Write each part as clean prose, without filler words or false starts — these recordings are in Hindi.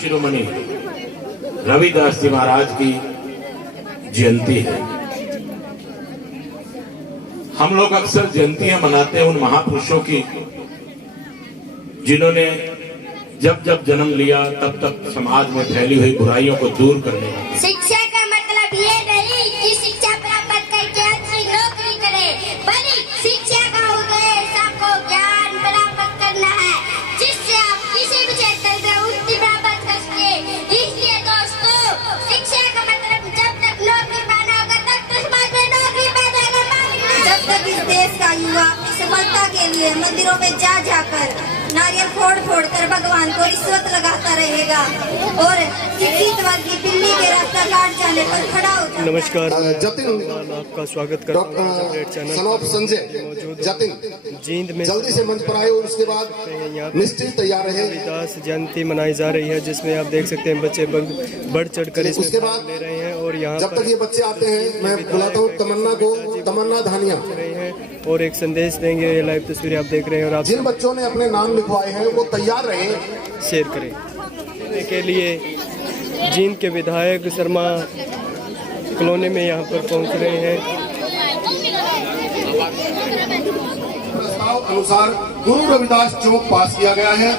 शिरोमणि रविदास जी महाराज की जयंती है। हम लोग अक्सर जयंतियां मनाते हैं उन महापुरुषों की जिन्होंने जब जब जन्म लिया तब तब समाज में फैली हुई बुराइयों को दूर करने का। शिक्षा का मतलब ये नहीं कि शिक्षा प्राप्त करके अच्छी नौकरी करे, बल्कि शिक्षा का उद्देश्य आपको ज्ञान प्राप्त करना है जिससे आप किसी भी क्षेत्र में उन्नति प्राप्त कर सके। इसलिए दोस्तों, शिक्षा का मतलब जब तक नौकरी पाना होगा तब तक समाज में नौकरी पैदा करना। जब तक इस देश का युवा सफलता के लिए मंदिरों में जा जाकर नारियल फोड़ फोड़ कर भगवान को रिश्वत लगाता रहेगा और शिक्षित वर्ग की बिल्ली के रास्ता काट जाने पर खड़ा हो जाएगा। नमस्कार, जतिन आपका स्वागत करता हूं चैनल सनॉफ संजय जतिन जींद में जल्दी से मंच पर आए और उसके बाद निश्चित तैयार रहे। रविदास जयंती मनाई जा रही है जिसमें आप देख सकते हैं बच्चे बढ़ चढ़ कर इसमें उसके भाग बाद ले रहे हैं और यहाँ जब तक ये बच्चे आते हैं मैं बुलाता हूँ तमन्ना को, तमन्ना धानिया, रहे हैं और एक संदेश देंगे। ये लाइव तस्वीरें आप देख रहे हैं और आप जिन बच्चों ने अपने नाम लिखवाए हैं वो तैयार रहे। शेयर करें। देने के लिए जींद के विधायक शर्मा कॉलोनी में यहाँ पर पहुँच रहे हैं। प्रस्ताव अनुसार गुरु रविदास चौक पास किया गया है।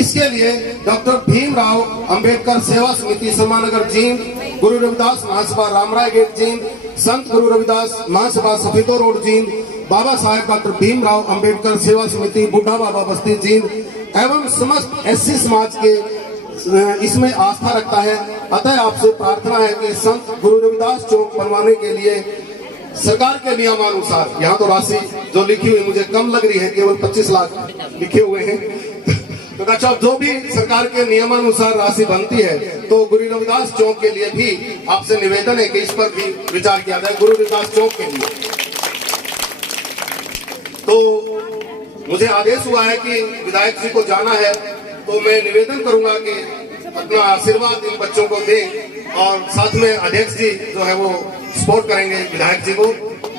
इसके लिए डॉक्टर भीमराव अंबेडकर सेवा समिति सुमानगर जींद, गुरु रविदास महासभा रामराय गेट जींद, संत गुरु रविदास महासभा सफेदो रोड जींद, बाबा साहेब डॉक्टर भीमराव अंबेडकर सेवा समिति बुढ़ा बाबा बस्ती जींद एवं समस्त एससी समाज के इसमें आस्था रखता है। अतः आपसे प्रार्थना है कि संत गुरु रविदास चौक बनवाने के लिए सरकार के नियमानुसार, यहाँ तो राशि जो लिखी हुई मुझे कम लग रही है, केवल 25 लाख लिखे हुए हैं तो अच्छा, जो भी सरकार के नियमानुसार राशि बनती है तो गुरु रविदास चौक के लिए भी आपसे निवेदन है कि इस पर भी विचार किया जाए। गुरु रविदास चौक के लिए तो मुझे आदेश हुआ है कि विधायक जी को जाना है, तो मैं निवेदन करूंगा कि अपना आशीर्वाद इन बच्चों को दें और साथ में अध्यक्ष जी जो है वो सपोर्ट करेंगे विधायक जी को,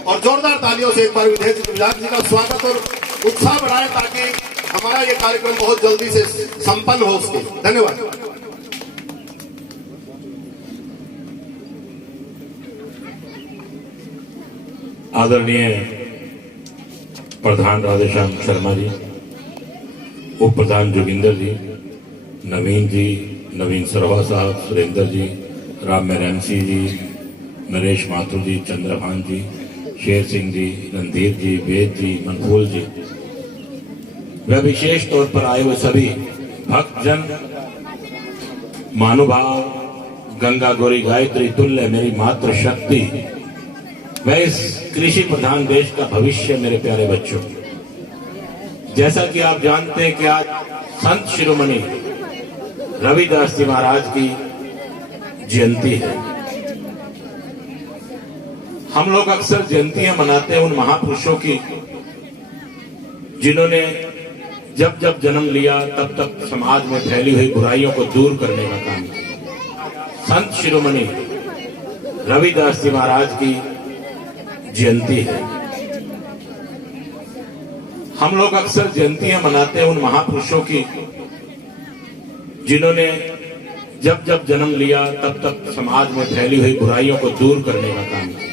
और जोरदार तालियों से एक बार विधायक जी का स्वागत और उत्साह बढ़ाएं ताकि हमारा ये कार्यक्रम बहुत जल्दी से संपन्न हो सके। धन्यवाद। आदरणीय प्रधान राधेश्याम शर्मा जी, उप प्रधान जोगिंदर जी, नवीन जी, नवीन सरोहा साहब, सुरेंद्र जी, राम मेहरान सिंह जी, नरेश माथुर जी, चंद्रभान जी, शेर सिंह जी, रणधीर जी, वेद जी, मनफूल जी, व विशेष तौर पर आए हुए सभी भक्तजन, मानुभाव, गंगा गौरी गायत्री तुल्य मेरी मातृ शक्ति, वह इस कृषि प्रधान देश का भविष्य। मेरे प्यारे बच्चों, जैसा कि आप जानते हैं कि आज संत शिरोमणि रविदास जी महाराज की जयंती है। हम लोग अक्सर जयंतियां मनाते हैं उन महापुरुषों की जिन्होंने जब जब जन्म लिया तब तब समाज में फैली हुई बुराइयों को दूर करने का काम किया। संत शिरोमणि रविदास जी महाराज की जयंती है। हम लोग अक्सर जयंतियां मनाते हैं उन महापुरुषों की जिन्होंने जब जब जन्म लिया तब तब समाज में फैली हुई बुराइयों को दूर करने का काम किया।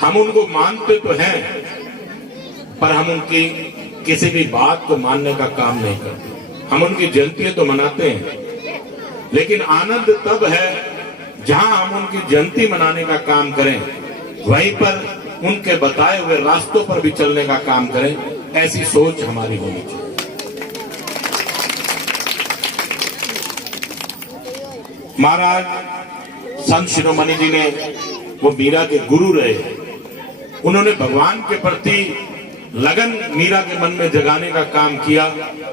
हम उनको मानते तो हैं पर हम उनकी किसी भी बात को मानने का काम नहीं करते। हम उनकी जयंतियां तो मनाते हैं, लेकिन आनंद तब है जहां हम उनकी जयंती मनाने का काम करें, वहीं पर उनके बताए हुए रास्तों पर भी चलने का काम करें। ऐसी सोच हमारी होनी चाहिए। महाराज संत शिरोमणि जी ने वो मीरा के गुरु रहे। उन्होंने भगवान के प्रति लगन मीरा के मन में जगाने का काम किया,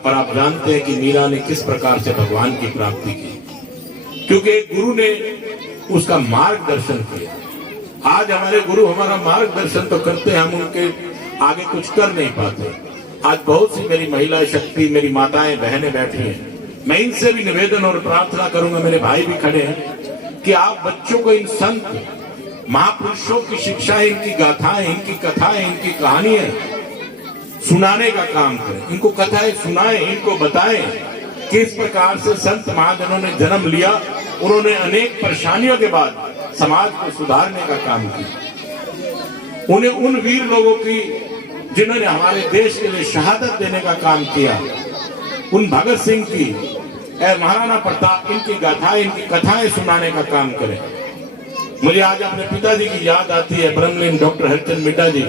और आप जानते हैं कि मीरा ने किस प्रकार से भगवान की प्राप्ति की, क्योंकि एक गुरु ने उसका मार्गदर्शन किया। आज हमारे गुरु हमारा मार्गदर्शन तो करते हैं, हम उनके आगे कुछ कर नहीं पाते। आज बहुत सी मेरी महिला शक्ति, मेरी माताएं बहनें बैठी हैं, मैं इनसे भी निवेदन और प्रार्थना करूंगा, मेरे भाई भी खड़े हैं, कि आप बच्चों को इन संत महापुरुषों की शिक्षाएं, इनकी गाथाएं, इनकी कथाएं, इनकी कहानियां सुनाने का काम करें। इनको कथाएं सुनाएं, इनको बताएं, किस प्रकार से संत महाजनों ने जन्म लिया, उन्होंने अनेक परेशानियों के बाद समाज को सुधारने का काम किया। उन्हें उन वीर लोगों की जिन्होंने हमारे देश के लिए शहादत देने का काम किया, उन भगत सिंह की, महाराणा प्रताप, इनकी गाथाएं, इनकी कथाएं सुनाने का काम करें। मुझे आज अपने पिताजी की याद आती है, ब्रह्मलीन डॉक्टर हरिचंद मिड्डा जी,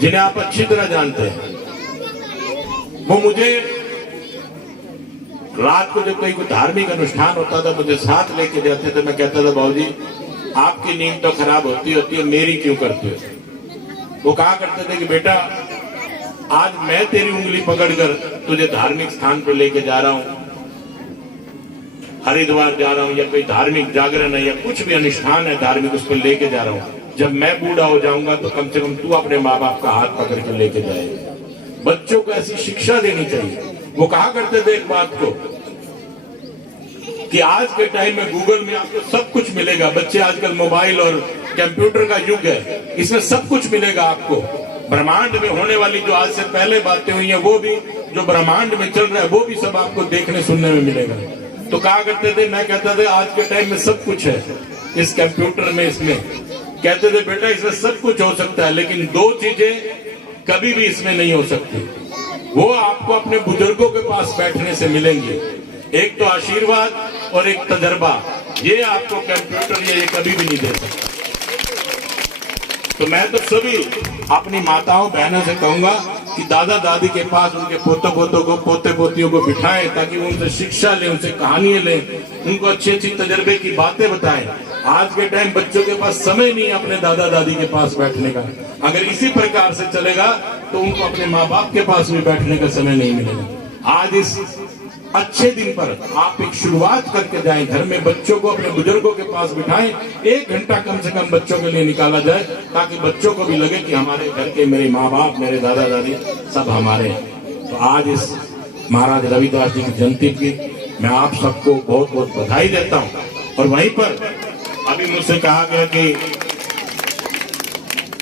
जिन्हें आप अच्छी तरह जानते हैं। वो मुझे रात को जब कोई धार्मिक अनुष्ठान होता था, मुझे साथ लेके जाते थे। मैं कहता था, बाबूजी आपकी नींद तो खराब होती है, मेरी क्यों करते हो? वो कहा करते थे कि बेटा आज मैं तेरी उंगली पकड़कर तुझे धार्मिक स्थान पर लेके जा रहा हूं, हरिद्वार जा रहा हूं, या कोई धार्मिक जागरण है या कुछ भी अनुष्ठान है धार्मिक, उस पर लेके जा रहा हूं। जब मैं बूढ़ा हो जाऊंगा तो कम से कम तू अपने माँ बाप का हाथ पकड़ कर लेके जाएगा। बच्चों को ऐसी शिक्षा देनी चाहिए। वो कहा करते थे एक बात को कि आज के टाइम में गूगल में आपको सब कुछ मिलेगा। बच्चे आजकल मोबाइल और कंप्यूटर का युग है, इसमें सब कुछ मिलेगा आपको। ब्रह्मांड में होने वाली जो आज से पहले बातें हुई हैं, वो भी जो ब्रह्मांड में चल रहा है, वो भी सब आपको देखने सुनने में मिलेगा। तो कहा करते थे, मैं कहता था आज के टाइम में सब कुछ है इस कंप्यूटर में, इसमें कहते थे बेटा इसमें सब कुछ हो सकता है, लेकिन दो चीजें कभी भी इसमें नहीं हो सकती। वो आपको अपने बुजुर्गों के पास बैठने से मिलेंगी, एक तो आशीर्वाद और एक तजर्बा। ये आपको कंप्यूटर ये कभी भी नहीं दे सकता। तो मैं तो सभी अपनी माताओं बहनों से कहूंगा कि दादा दादी के पास उनके पोतों पोतों को, पोते पोतियों को बिठाएं, ताकि वो उनसे शिक्षा लें, उनसे कहानियां लें, उनको अच्छी अच्छी तजर्बे की बातें बताएं। आज के टाइम बच्चों के पास समय नहीं है अपने दादा दादी के पास बैठने का। अगर इसी प्रकार से चलेगा तो उनको अपने माँ बाप के पास भी बैठने का समय नहीं मिलेगा। आज इस अच्छे दिन पर आप एक शुरुआत करके जाएं, घर में बच्चों को अपने बुजुर्गों के पास बिठाएं, 1 घंटा कम से कम बच्चों के लिए निकाला जाए, ताकि बच्चों को भी लगे कि हमारे घर के मेरे माँ बाप, मेरे दादा दादी सब हमारे हैं। तो आज इस महाराज रविदास जी की जयंती की मैं आप सबको बहुत बहुत बधाई देता हूँ। और वहीं पर अभी मुझसे कहा गया कि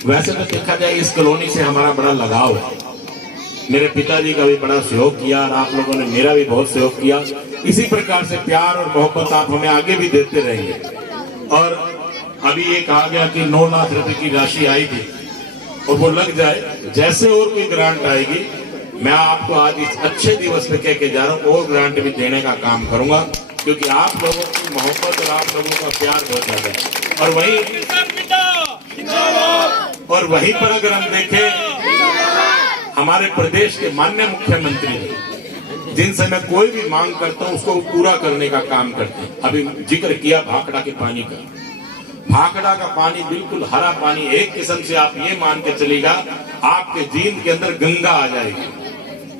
वैसे तो देखा जाए इस कॉलोनी से हमारा बड़ा लगाव है, मेरे पिताजी का भी बड़ा सहयोग किया और आप लोगों ने मेरा भी बहुत सहयोग किया। इसी प्रकार से प्यार और मोहब्बत आप हमें आगे भी देते रहेंगे। और अभी ये कहा गया कि 9 लाख रुपए की राशि आई थी और वो लग जाए, जैसे और कोई ग्रांट आएगी मैं आपको आज इस अच्छे दिवस पे कह के जा रहा हूँ, और ग्रांट भी देने का काम करूंगा, क्योंकि आप लोगों की मोहब्बत और आप लोगों का प्यार बहुत ज्यादा है। और वहीं पर अगर हम देखें, हमारे प्रदेश के माननीय मुख्यमंत्री जिनसे मैं कोई भी मांग करता हूं उसको पूरा करने का काम करते हैं। अभी जिक्र किया भाखड़ा के पानी का, भाखड़ा का पानी बिल्कुल हरा पानी, एक किस्म से आप ये मान के चलेगा आपके जींद के अंदर गंगा आ जाएगी।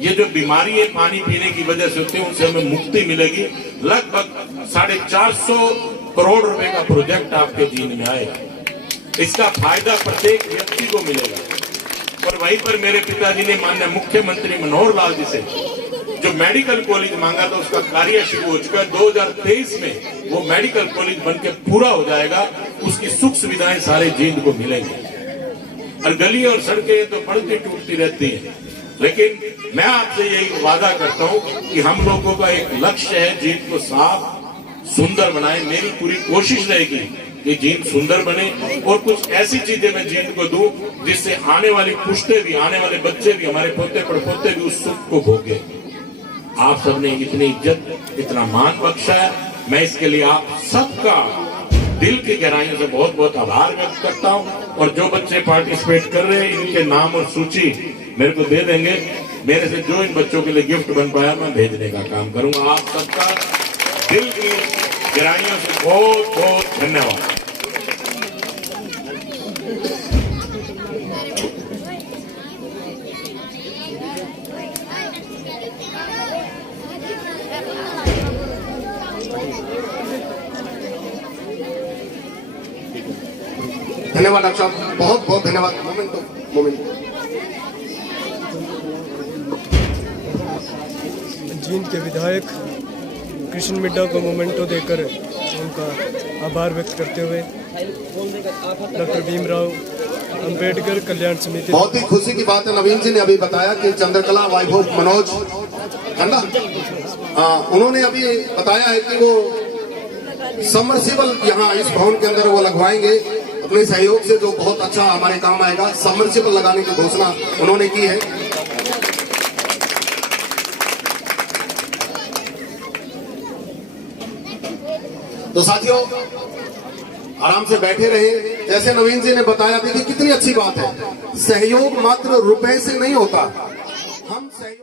ये जो बीमारी है पानी पीने की वजह से होती है, उनसे हमें मुक्ति मिलेगी। लगभग 450 करोड़ रुपए का प्रोजेक्ट आपके जींद में आएगा। इसका फायदा प्रत्येक व्यक्ति को मिलेगा। और वहीं पर मेरे पिताजी ने माननीय मुख्यमंत्री मनोहर लाल जी से जो मेडिकल कॉलेज मांगा था, उसका कार्य शुरू हो चुका है। 2023 में वो मेडिकल कॉलेज बनके पूरा हो जाएगा। उसकी सुख सुविधाएं सारे जींद को मिलेंगे। और गली और सड़कें तो बढ़ती टूटती रहती हैं, लेकिन मैं आपसे यही वादा करता हूं कि हम लोगों का एक लक्ष्य है जींद को साफ सुंदर बनाए। मेरी पूरी कोशिश रहेगी कि जींद सुंदर बने और कुछ ऐसी चीजें मैं जींद को दूं जिससे आने वाली पुश्ते भी, आने वाले बच्चे भी, हमारे पोते पड़पोते भी उस सुख को भोगे। आप सबने इतनी इज्जत, इतना मान बख्शा है, मैं इसके लिए आप सबका दिल की गहराइयों से बहुत बहुत आभार व्यक्त करता हूं। और जो बच्चे पार्टिसिपेट कर रहे हैं इनके नाम और सूची मेरे को दे देंगे। मेरे से जो इन बच्चों के लिए गिफ्ट बन पाया मैं भेजने का काम करूंगा। आप सबका दिल की गहराइयों से बहुत बहुत धन्यवाद। धन्यवाद डॉक्टर साहब, बहुत बहुत धन्यवाद। मोमेंट जींद के विधायक कृष्ण मिड्डा को मोमेंटो देकर उनका आभार व्यक्त करते हुए डॉक्टर भीमराव अंबेडकर कल्याण समिति। बहुत ही खुशी की बात है, नवीन जी ने अभी बताया कि चंद्रकला वैभव मनोज है ना। उन्होंने अभी बताया है कि वो सबमर्सिबल यहाँ इस भवन के अंदर वो लगवाएंगे अपने सहयोग से, जो बहुत अच्छा हमारे काम आएगा। सबमर्सिबल लगाने की घोषणा उन्होंने की है। तो साथियों आराम से बैठे रहे। जैसे नवीन जी ने बताया, देखिए कितनी अच्छी बात है, सहयोग मात्र रुपए से नहीं होता। हम सहयोग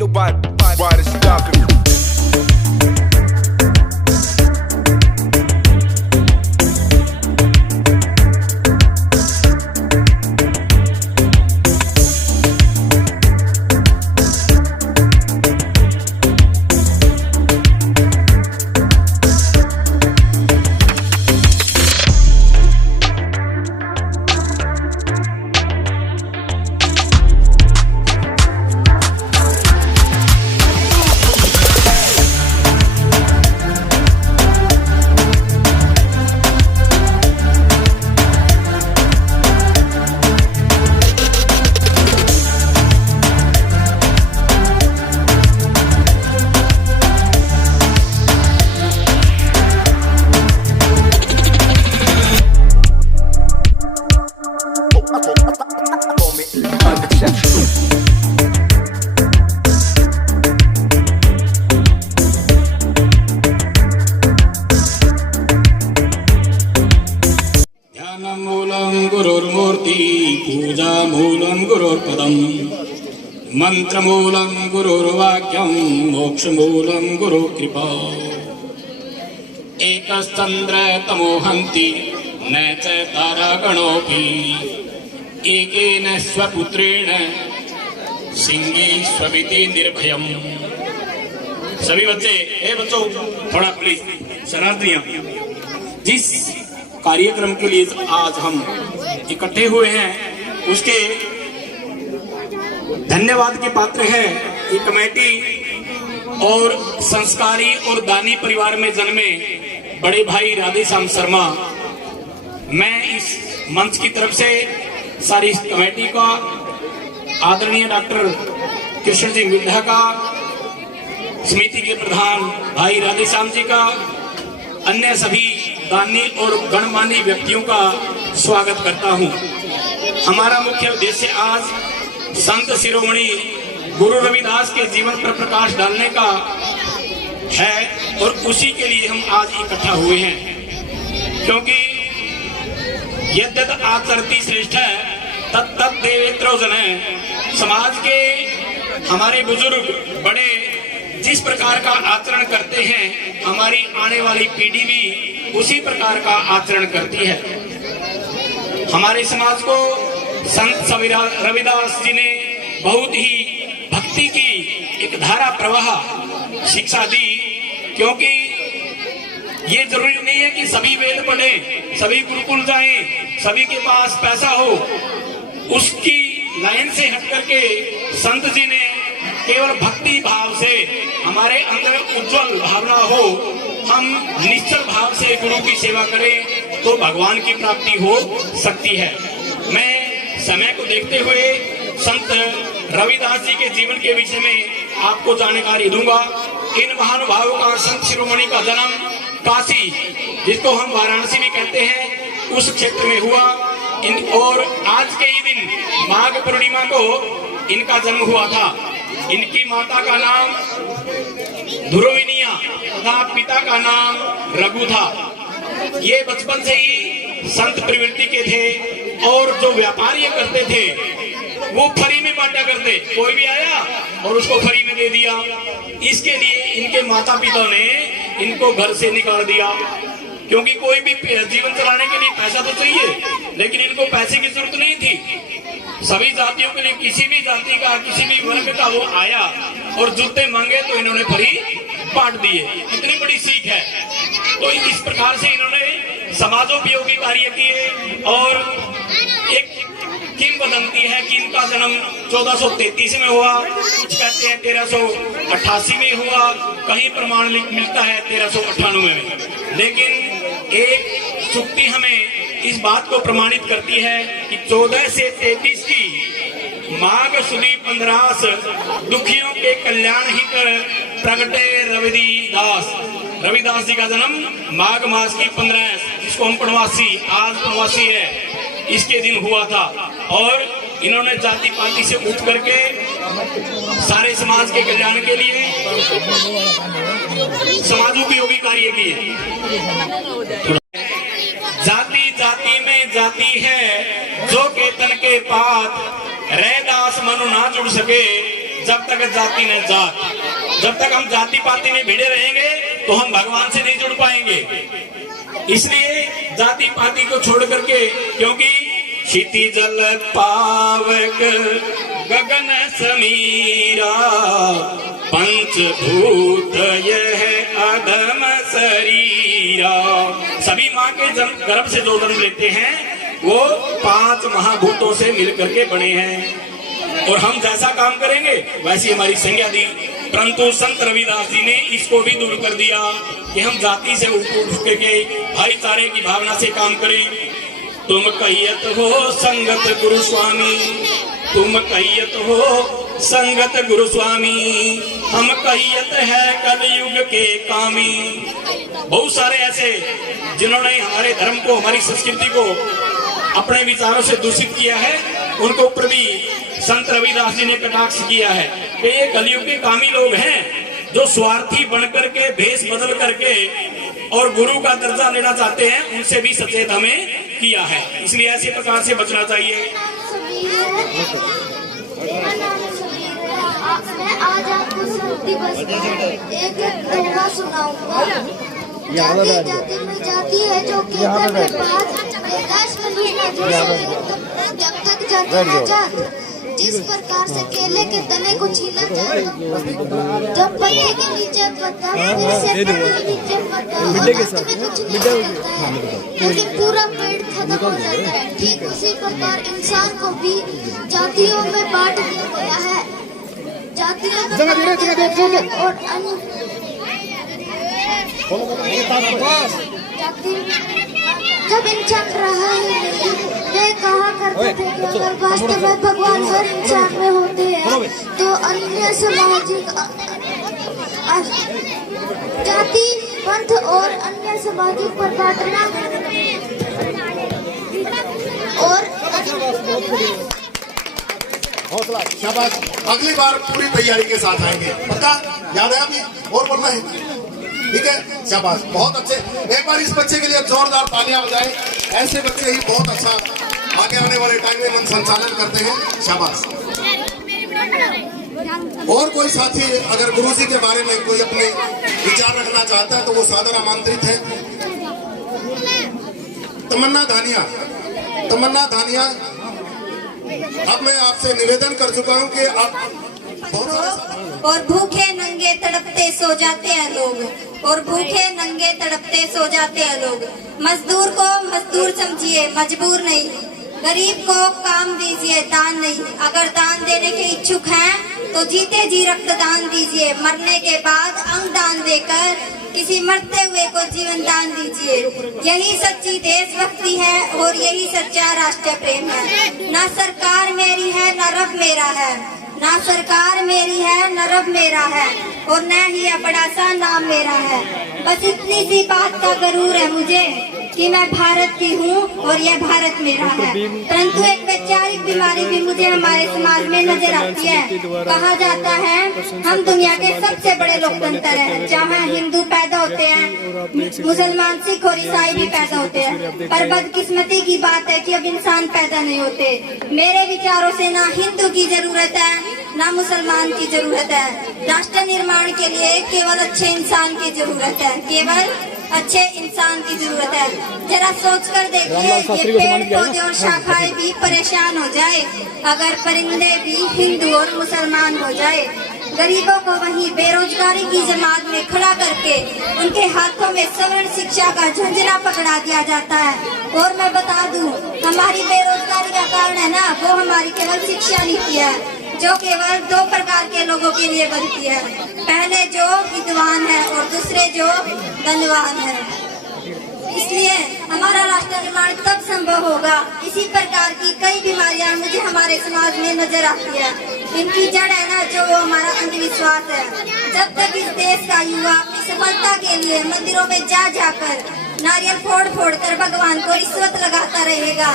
Nobody stopping me. ध्यानमूलं गुरुर्मूर्ति पूजामूलं गुरुर्पदम् मंत्रमूलं गुरुर्वाक्यं मोक्षमूलं गुरुकृपा एकश्चन्द्र तमोहन्ति न च तारागणोऽपि एकेन स्वपुत्रेण सिंही स्वमिति निर्भयम्। सभी बच्चे, बच्चों थोड़ा प्लीज शरारतियां। जिस कार्यक्रम के लिए आज हम इकट्ठे हुए हैं उसके धन्यवाद के पात्र है ये कमेटी और संस्कारी और दानी परिवार में जन्मे बड़े भाई राधेश्याम शर्मा। मैं इस मंच की तरफ से सारी इस कमेटी का, आदरणीय डॉक्टर कृष्ण जी मिड्ढा का, समिति के प्रधान भाई राधेश्याम जी का, अन्य सभी दानी और गणमान्य व्यक्तियों का स्वागत करता हूं। हमारा मुख्य उद्देश्य आज संत शिरोमणि गुरु रविदास के जीवन पर प्रकाश डालने का है और उसी के लिए हम आज इकट्ठा हुए हैं, क्योंकि यद्यत आचरति श्रेष्ठ तत्त देवेत्रो जन। समाज के हमारे बुजुर्ग बड़े जिस प्रकार का आचरण करते हैं, हमारी आने वाली पीढ़ी भी उसी प्रकार का आचरण करती है। हमारे समाज को संत रविदास जी ने बहुत ही भक्ति की एक धारा प्रवाह शिक्षा दी, क्योंकि ये जरूरी नहीं है कि सभी वेद पढ़े, सभी गुरुकुल जाएं, सभी के पास पैसा हो। उसकी लाइन से हट करके संत जी ने केवल भक्ति भाव से, हमारे अंदर उज्जवल भावना हो, हम निश्चल भाव से गुरु की सेवा करें तो भगवान की प्राप्ति हो सकती है। मैं समय को देखते हुए संत रविदास जी के जीवन के विषय में आपको जानकारी दूंगा। इन महानुभावों का, संत शिरोमणि का जन्म काशी, जिसको हम वाराणसी भी कहते हैं, उस क्षेत्र में हुआ। और आज के ही दिन माघ पूर्णिमा को इनका जन्म हुआ था। इनकी माता का नाम ध्रुविनिया तथा पिता का नाम रघु था। ये बचपन से ही संत प्रवृत्ति के थे और जो व्यापार ये करते थे वो फ्री में बांटा करते। कोई भी आया और उसको फ्री में दे दिया। इसके लिए इनके माता पिता ने इनको घर से निकाल दिया, क्योंकि कोई भी जीवन चलाने के लिए पैसा तो चाहिए, लेकिन इनको पैसे की जरूरत नहीं थी। सभी जातियों के लिए, किसी भी जाति का, किसी भी वर्ग का वो आया और जूते मांगे तो इन्होंने फ्री बांट दिए। इतनी बड़ी सीख है। तो इस प्रकार से इन्होंने समाजोपयोगी कार्य किए। और एक किंवदंती है कि इनका जन्म 1433 में हुआ, कुछ कहते हैं 1388 में हुआ, कहीं प्रमाण मिलता है 1398 में। लेकिन एक सुक्ति हमें इस बात को प्रमाणित करती है कि 14 से 33 की माघ सुदी 15 दुखियों के कल्याण ही कर प्रगटे रविदास। रविदास जी का जन्म माघ मास की 15, जिसको हम पूर्णमासी, आज पूर्णमासी है, इसके दिन हुआ था। और इन्होंने जाति पाति से उठ करके सारे समाज के कल्याण के लिए समाजोपयोगी कार्य किए। जाति जाति में जाति है जो के तन के पात, रैदास मनु ना जुड़ सके जब तक जाति न जात। जब तक हम जाति पाति में भिड़े रहेंगे तो हम भगवान से नहीं जुड़ पाएंगे। इसलिए जाति पाति को छोड़ करके, क्योंकि क्षिति जल पावक गगन समीरा, पंचभूत यह अधम शरीरा। सभी माँ के गर्भ से जो जन्म लेते हैं वो 5 महाभूतों से मिलकर के बने हैं। और हम जैसा काम करेंगे वैसी हमारी संज्ञा दी। परंतु संत रविदास जी ने इसको भी दूर कर दिया कि हम जाति से उठ के भाईचारे की भावना से काम करें। तुम कहियत हो संगत गुरु स्वामी, तुम कहियत हो संगत गुरु स्वामी, हम कहियत है कलयुग के कामी। बहुत सारे ऐसे जिन्होंने हमारे धर्म को, हमारी संस्कृति को अपने विचारों से दूषित किया है, उनको ऊपर भी संत रविदास जी ने कटाक्ष किया है कि ये कलयुग के कामी लोग हैं जो स्वार्थी बनकर के, भेष बदल करके और गुरु का दर्जा लेना चाहते हैं। उनसे भी सचेत हमें किया है। इसलिए ऐसे प्रकार से बचना चाहिए। मैं आज आपको संत दिवस पर एक दोहा सुनाऊंगा। जाति जाति में जाति है जो केतन में बात, रैदास मनु ना जुड़ सके जब तक जाति न जात। जिस प्रकार से केले के तने को छीला जाए, जब पत्ते के नीचे पत्ता, फिर से पत्ते के नीचे पत्ता, और अंत में कुछ नहीं रहता है, लेकिन पूरा पेड़ खत्म हो जाता है। ठीक उसी प्रकार इंसान को भी जातियों में बांट दिया गया है। जातियों में और जब इंसान रहा है, वे कहा करते थे कि अगर वास्तव में भगवान हर इंसान में होते हैं तो अन्य सामाजिक जाति, पंथ और अन्य सामाजिक पर बांटना और हौसला, शाबाश। अगली बार पूरी तैयारी के साथ आएंगे, पक्का? याद है अभी और बोलना है? ठीक है, शाबाश, बहुत अच्छे। एक बार इस बच्चे के लिए जोरदार तालियां बजाएं। ऐसे बच्चे ही बहुत अच्छा आगे आने वाले टाइम में मन संचालन करते हैं। शाबाश। और कोई साथी अगर गुरु जी के बारे में कोई अपने विचार रखना चाहता है तो वो सादर आमंत्रित है। तमन्ना धानिया, तमन्ना धानिया, अब मैं आपसे निवेदन कर चुका हूं कि आप और भूखे नंगे तड़पते सो जाते हैं लोग, और भूखे नंगे तड़पते सो जाते हैं लोग। मजदूर को मजदूर समझिए, मजबूर नहीं। गरीब को काम दीजिए, दान नहीं। अगर दान देने के इच्छुक हैं तो जीते जी रक्तदान दीजिए। मरने के बाद अंग दान देकर किसी मरते हुए को जीवन दान दीजिए। यही सच्ची देशभक्ति है और यही सच्चा राष्ट्र प्रेम है। ना सरकार मेरी है ना रब मेरा है, ना सरकार मेरी है न रब मेरा है, और न ही यह बड़ा सा नाम मेरा है। बस इतनी सी बात का गरूर है मुझे कि मैं भारत की हूँ और यह भारत मेरा है। परंतु एक वैचारिक बीमारी भी मुझे हमारे समाज में नजर आती है। कहा जाता है हम दुनिया के सबसे बड़े लोकतंत्र हैं, जहाँ हिंदू पैदा होते हैं, मुसलमान, सिख और ईसाई भी पैदा होते हैं, पर बदकिस्मती की बात है कि अब इंसान पैदा नहीं होते। मेरे विचारों से ना हिंदू की जरूरत है ना मुसलमान की जरूरत है। राष्ट्र निर्माण के लिए केवल अच्छे इंसान की जरूरत है, केवल अच्छे इंसान की जरूरत है। जरा सोचकर देखिए, ये पेड़ पौधे और शाखाएं भी परेशान हो जाए अगर परिंदे भी हिंदू और मुसलमान हो जाए। गरीबों को वहीं बेरोजगारी की जमात में खड़ा करके उनके हाथों में सवर्ण शिक्षा का झंझरा पकड़ा दिया जाता है। और मैं बता दूं, हमारी बेरोजगारी का कारण है ना, वो हमारी केवल शिक्षा नीति है, जो केवल दो प्रकार के लोगों के लिए बनती है। पहले जो विद्वान है और दूसरे जो धनवान है। इसलिए हमारा राष्ट्र निर्माण तब संभव होगा। इसी प्रकार की कई बीमारियां मुझे हमारे समाज में नजर आती है। इनकी जड़ है ना जो वो हमारा अंधविश्वास है। जब तक इस देश का युवा अपनी सफलता के लिए मंदिरों में जा जाकर नारियल फोड़ फोड़ कर भगवान को रिश्वत लगाता रहेगा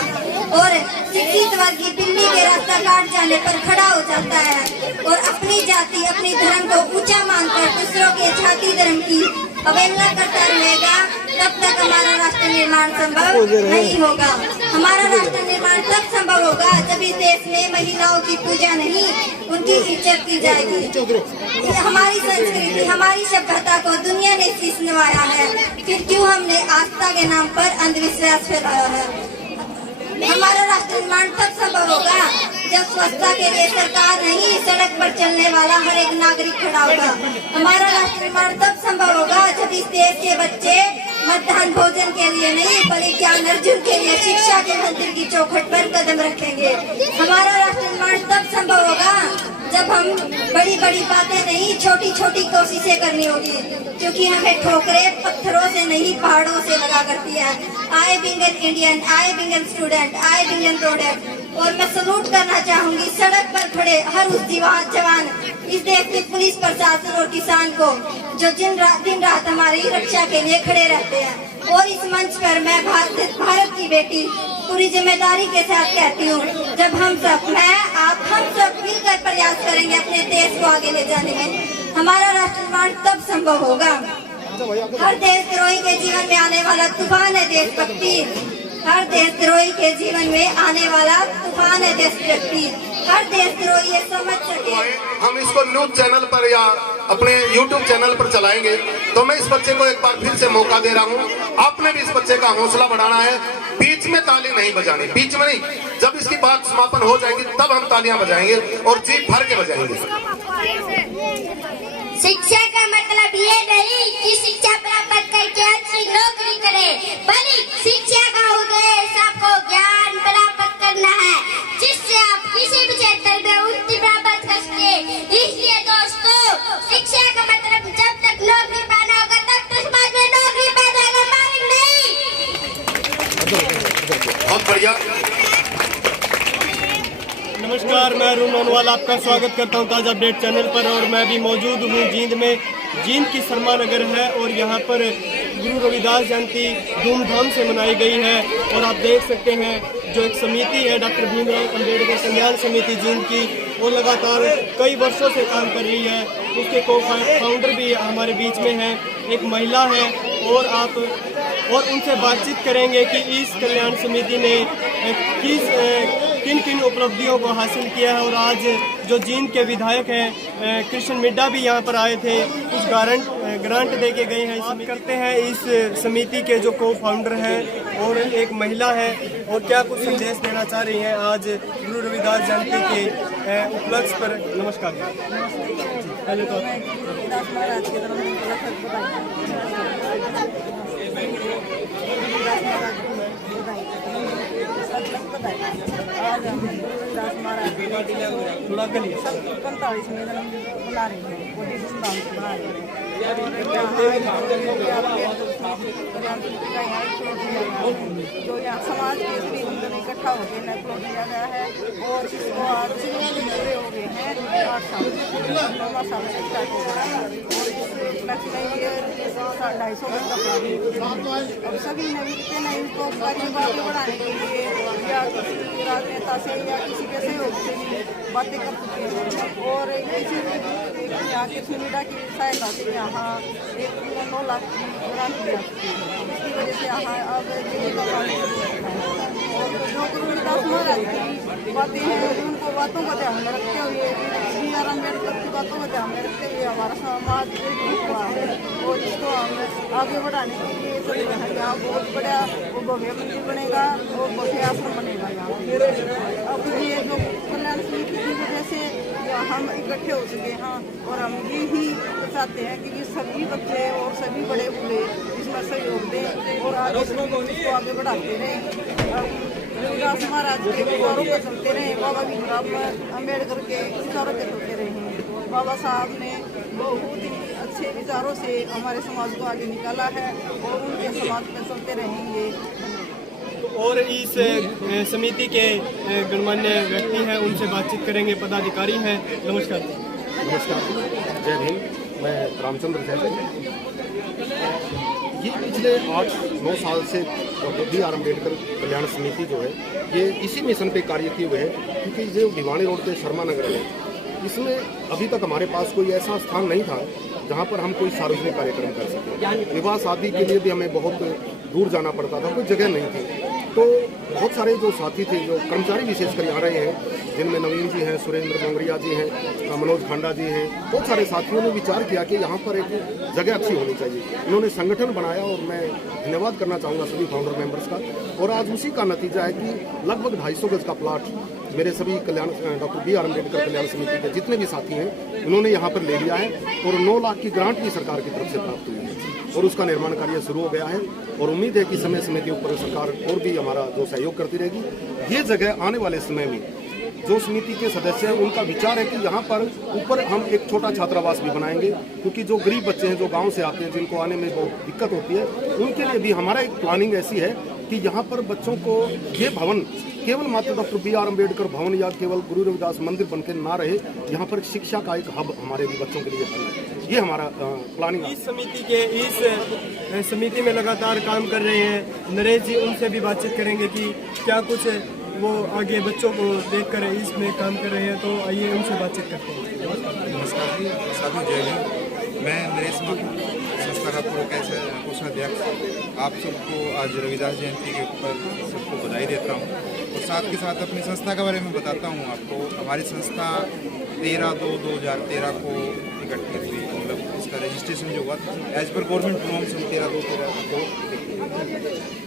और शिक्षित वर्ग की बिल्ली के रास्ता काट जाने पर खड़ा हो जाता है और अपनी जाति अपनी धर्म को ऊंचा मानकर दूसरों के जाति धर्म की अवहेलना करता रहेगा, तब तक हमारा राष्ट्र निर्माण संभव नहीं होगा। हमारा राष्ट्र निर्माण तब संभव होगा जब इस देश में महिलाओं की पूजा नहीं, उनकी इज्जत की जाएगी। हमारी संस्कृति, हमारी सभ्यता को दुनिया ने शीश नवाया है, फिर क्यों हमने आस्था के नाम पर अंधविश्वास फैलाया है। हमारा राष्ट्र निर्माण तब संभव होगा जब स्वच्छता के लिए सरकार नहीं, सड़क पर चलने वाला हर एक नागरिक खड़ा होगा। हमारा राष्ट्र निर्माण तब संभव होगा जब इस देश के बच्चे मध्याह्न भोजन के लिए नहीं बल्कि ज्ञान अर्जन के लिए शिक्षा के मंदिर की चौखट पर कदम रखेंगे। हमारा राष्ट्र निर्माण तब संभव होगा जब हम बड़ी बड़ी बातें नहीं, छोटी छोटी कोशिशें करनी होगी, क्योंकि हमें ठोकरें पत्थरों से नहीं पहाड़ों से लगा करती है। I being an Indian, I being an student, I being an product. और मैं सलूट करना चाहूंगी सड़क पर खड़े हर उस जवान, इस देश के पुलिस प्रशासन और किसान को जो दिन रात हमारी रक्षा के लिए खड़े रहते हैं। और इस मंच पर मैं भारत की बेटी पूरी जिम्मेदारी के साथ कहती हूँ, जब हम सब, मैं आप, हम सब मिलकर प्रयास करेंगे अपने देश को आगे ले जाने में, हमारा राष्ट्र निर्माण तब संभव होगा। हर देशद्रोही के जीवन में आने वाला तूफान है देशभक्ति। हर देशद्रोही के जीवन में आने वाला तूफान है देशभक्ति। हर देशद्रोही ये समझ सके। हम इसको न्यूज चैनल पर या अपने YouTube चैनल पर चलाएंगे, तो मैं इस बच्चे को एक बार फिर से मौका दे रहा हूँ। आपने भी इस बच्चे का हौसला बढ़ाना है। बीच में ताली नहीं बजानी, बीच में नहीं, जब इसकी बात समापन हो जाएगी तब हम तालियां बजाएंगे और जी भर के बजाएंगे। शिक्षा का मतलब ये नहीं कि शिक्षा प्राप्त करके अच्छी नौकरी करे, बल्कि शिक्षा का उद्देश्य आपको ज्ञान प्राप्त करना है, जिससे आप किसी भी क्षेत्र में उन्नति प्राप्त कर सके। इसलिए दोस्तों, शिक्षा का मतलब जब तक नौकरी पाना होगा तब तक समाज में नौकरी पैदा कर पाएंगे नहीं। बहुत बढ़िया। नमस्कार, मैं अरुण नोनवाल आपका स्वागत करता हूं ताज़ा अपडेट चैनल पर। और मैं भी मौजूद हूं जींद में। जींद की शर्मा नगर है और यहां पर गुरु रविदास जयंती धूमधाम से मनाई गई है। और आप देख सकते हैं जो एक समिति है डॉक्टर भीमराव अंबेडकर कल्याण समिति जींद की, वो लगातार कई वर्षों से काम कर रही है। उसके को फाउंडर भी हमारे बीच में है, एक महिला है, और उनसे बातचीत करेंगे कि इस कल्याण समिति ने किन किन उपलब्धियों को हासिल किया है। और आज जो जींद के विधायक हैं कृष्ण मिड्डा भी यहाँ पर आए थे, कुछ ग्रांट दे के गए हैं। बात करते हैं इस समिति के जो को फाउंडर हैं और एक महिला है, और क्या कुछ संदेश देना चाह रही हैं आज गुरु रविदास जयंती के उपलक्ष्य पर। नमस्कार। पहले तो होता है। आज हम गुरुदास महाराज जी 45वें जन्मदिन मना रहे हैं, बड़ी धूमधाम से मना रहे हैं। जो यहाँ समाज के सभी बंधु इकट्ठा होकर नए प्लॉट लिया गया है और इसको आज पूरे हो गए हैं 8 साल 9 साल से स्टार्ट हो गया है। और इस लक्ष्य में ये 250 गज का प्लान अब सभी नवीन इनको कार्यों को आगे बढ़ाने के लिए या किसी राजनेता से या किसी के सहयोग से भी बातें कर चुके हैं। और इसी यहाँ के सुविधा की सहायता से यहाँ 9 लाख की ग्रांट दी जा चुकी है। इसकी वजह से यहाँ अब और जो गुरु रविदास महाराज की बातें हैं उनको बातों को ध्यान में रखते हुए BR अम्बेडकर की बातों को ध्यान में रखते हुए हमारा समाज एक हुआ है और इसको हम आगे बढ़ाने के लिए सभी यहाँ बहुत बड़ा वो भव्य मंदिर बनेगा और भव्य आश्रम बनेगा यहाँ। अब ये जो कल्याण समिति की वजह से हम इकट्ठे हो सके हैं और हम यही चाहते हैं कि ये सभी बच्चे और सभी बड़े बूढ़े इसमें सहयोग दें और आगे इसको आगे बढ़ाते रहें। रविदास महाराज के विचारों पर चलते रहे, बाबा भीमराव अम्बेडकर के विचारों पर चलते रहे। बाबा साहब ने बहुत ही अच्छे विचारों से हमारे समाज को आगे निकाला है और उनके समाज पर चलते रहेंगे। और इस समिति के गणमान्य व्यक्ति हैं, उनसे बातचीत करेंगे। पदाधिकारी हैं। नमस्कार। नमस्कार, जय भीम। मैं रामचंद्र जैन। ये पिछले 8-9 साल से डॉक्टर BR अम्बेडकर कल्याण समिति जो है ये इसी मिशन पे कार्य किए हुए है, क्योंकि जो भिवानी रोड पे शर्मा नगर है इसमें अभी तक हमारे पास कोई ऐसा स्थान नहीं था जहाँ पर हम कोई सार्वजनिक कार्यक्रम कर सकें। विवाह शादी के लिए भी हमें बहुत दूर जाना पड़ता था, कोई जगह नहीं थी। तो बहुत सारे जो साथी थे, जो कर्मचारी विशेषकर यहाँ रहे हैं, जिनमें नवीन जी हैं, सुरेंद्र डोंगरिया जी हैं, मनोज खांडा जी हैं, बहुत सारे साथियों ने विचार किया कि यहाँ पर एक जगह अच्छी होनी चाहिए। उन्होंने संगठन बनाया और मैं धन्यवाद करना चाहूँगा सभी फाउंडर मेंबर्स का। और आज उसी का नतीजा है कि लगभग 250 गज का प्लाट मेरे सभी कल्याण डॉक्टर BR अम्बेडकर कल्याण समिति के जितने भी साथी हैं उन्होंने यहाँ पर ले लिया है और 9 लाख की ग्रांट भी सरकार की तरफ से प्राप्त हुई है और उसका निर्माण कार्य शुरू हो गया है। और उम्मीद है कि समय समय के ऊपर सरकार और भी हमारा जो सहयोग करती रहेगी। ये जगह आने वाले समय में जो समिति के सदस्य हैं उनका विचार है कि यहाँ पर ऊपर हम एक छोटा छात्रावास भी बनाएंगे, क्योंकि जो गरीब बच्चे हैं, जो गांव से आते हैं, जिनको आने में बहुत दिक्कत होती है, उनके लिए भी हमारा एक प्लानिंग ऐसी है कि यहाँ पर बच्चों को ये भवन केवल मात्र डॉक्टर BR अम्बेडकर भवन या केवल गुरु रविदास मंदिर बनकर ना रहे, यहाँ पर शिक्षा का एक हब हमारे भी बच्चों के लिए बने। ये हमारा प्लानिंग है। इस समिति में लगातार काम कर रहे हैं नरेश जी, उनसे भी बातचीत करेंगे कि क्या कुछ वो आगे बच्चों को देखकर इसमें काम कर रहे हैं। तो आइए उनसे बातचीत करते हैं। नमस्कार जी, साधु जय हिंद। मैं नरेश संस्था का कोषाध्यक्ष आप सबको आज रविदास जयंती के ऊपर सबको बधाई देता हूँ और साथ के साथ अपनी संस्था के बारे में बताता हूँ आपको। हमारी संस्था 13/2/2013 को इकट्ठी हुई, मतलब इसका रजिस्ट्रेशन जो हुआ एज पर गवर्नमेंट नॉर्म्स 13/2/13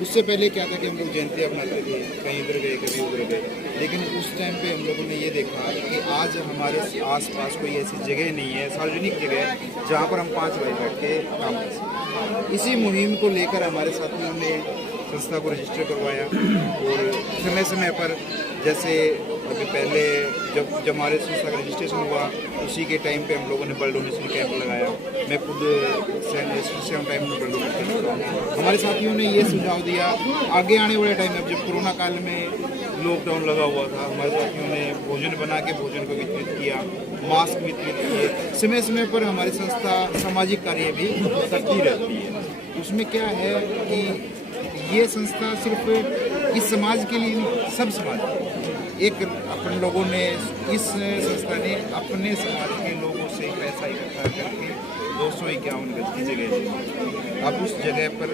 उससे पहले क्या था कि हम लोग जयंतियाँ बनाते थे, कहीं उधर गए कभी उधर गए, लेकिन उस टाइम पे हम लोगों ने ये देखा कि आज हमारे आसपास कोई ऐसी जगह नहीं है, सार्वजनिक जगह, जहाँ पर हम 5 भाई बैठ के काम कर सकें। इसी मुहिम को लेकर हमारे साथियों ने संस्था को रजिस्टर करवाया और समय समय पर जैसे अभी पहले जब हमारे संस्था का रजिस्ट्रेशन हुआ उसी के टाइम पे हम लोगों ने ब्लड डोनेशन कैंप लगाया। मैं खुद सेम टाइम में ब्लड डोनेट करता हूँ। हमारे साथियों ने ये सुझाव दिया आगे आने वाले टाइम में, जब कोरोना काल में लॉकडाउन लगा हुआ था, हमारे साथियों ने भोजन बना के भोजन को वितरित किया, मास्क वितरित किए। समय समय पर हमारी संस्था सामाजिक कार्य भी करती रहती है। उसमें क्या है कि ये संस्था सिर्फ इस समाज के लिए नहीं, सब समाज एक अपन लोगों ने, इस संस्था ने अपने समाज के लोगों से पैसा इकट्ठा करके 251 गज की जगह दी। अब उस जगह पर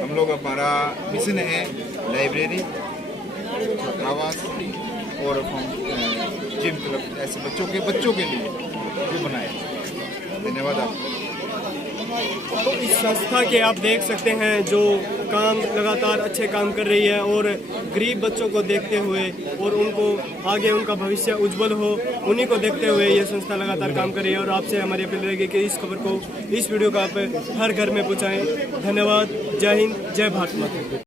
हम लोग, हमारा मिशन है लाइब्रेरी, छात्रावास और जिम क्लब ऐसे बच्चों के लिए जो बनाए। धन्यवाद आपको। तो इस संस्था के आप देख सकते हैं जो काम लगातार अच्छे काम कर रही है और गरीब बच्चों को देखते हुए और उनको आगे उनका भविष्य उज्जवल हो, उन्हीं को देखते हुए ये संस्था लगातार काम कर रही है। और आपसे हमारी अपील रहेगी कि इस खबर को, इस वीडियो को आप हर घर में पहुंचाएं। धन्यवाद। जय हिंद, जय भारत माता।